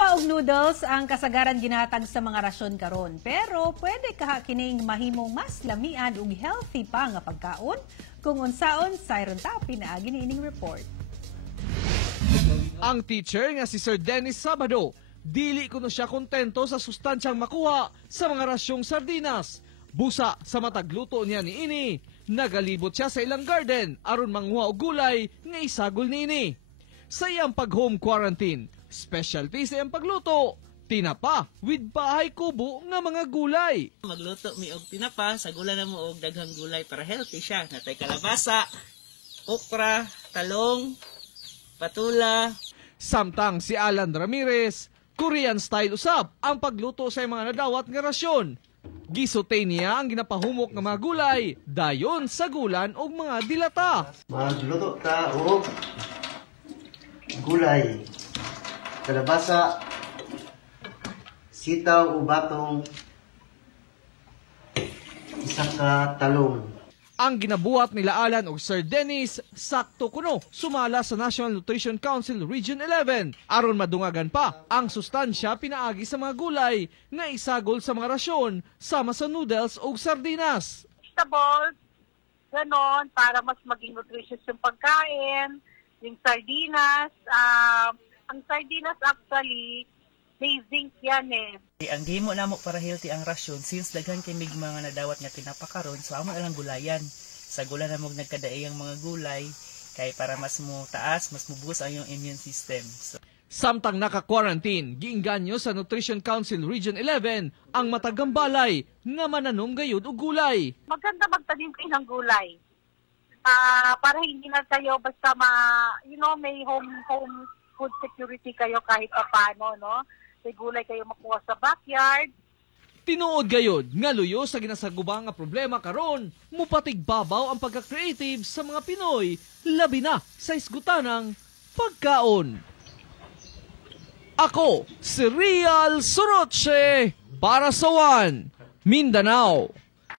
Supa ug noodles ang kasagaran ginatag sa mga rasyon karon. Pero pwede kaha kining mahimong mas lamian ug healthy pa nga pagkaon kung unsaon sayron ta pinaagi niining report. Ang teacher nga si Sir Dennis Sabado, dili kuno siya kontento sa sustansyang makuha sa mga rasyong sardinas. Busa sa matagluto niya ni ini, nagalibot siya sa ilang garden aron manguha og gulay nga isagol niini. Sa iyang pag-home quarantine, specialty sa iyang pagluto, tinapa with bahay kubo nga mga gulay. Magluto mi og tinapa, sagulan na mo og daghang gulay para healthy siya. Natay kalabasa, okra, talong, patula. Samtang si Alan Ramirez, Korean style usab ang pagluto sa mga nadawat nga rasyon. Gisote niya ang ginapahumok nga mga gulay, dayon sagulan og mga dilata. Magluto ta og gulay, kalabasa, sitaw o batong, isa ka talong. Ang ginabuhat nila Alan o Sir Dennis, sakto kuno sumala sa National Nutrition Council Region 11 aron madungagan pa ang sustansya pinaagi sa mga gulay nga isagol sa mga rasyon sama sa noodles o sardinas. Vegetables, ganon, para mas maging nutritious yung pagkain, yung sardinas. Ang sardinas actually, may zinc yan eh. Ang gihimo namo para healthy ang rasyon since daghan kay mig mga nadawat nga tinapakaron, so amo lang gulayan. Sa gula na mong nagkadaay ang mga gulay kay para mas mo taas, mas mubus ang iyong immune system. So, samtang naka-quarantine, giinganyo sa Nutrition Council Region 11 ang matagang balay nga mananom gayud og gulay. Maganda magtanim kayo ng gulay. Para hindi na kayo basta may home food security kayo kahit paano, no? May gulay kayo makuha sa backyard. Tinuod gayod nga luyo sa ginasagubang nga problema karon, mupatigbabaw ang pagka-creative sa mga Pinoy, labi na sa isgutanang pagkaon. Ako, si Real Soroche para sa One Mindanao.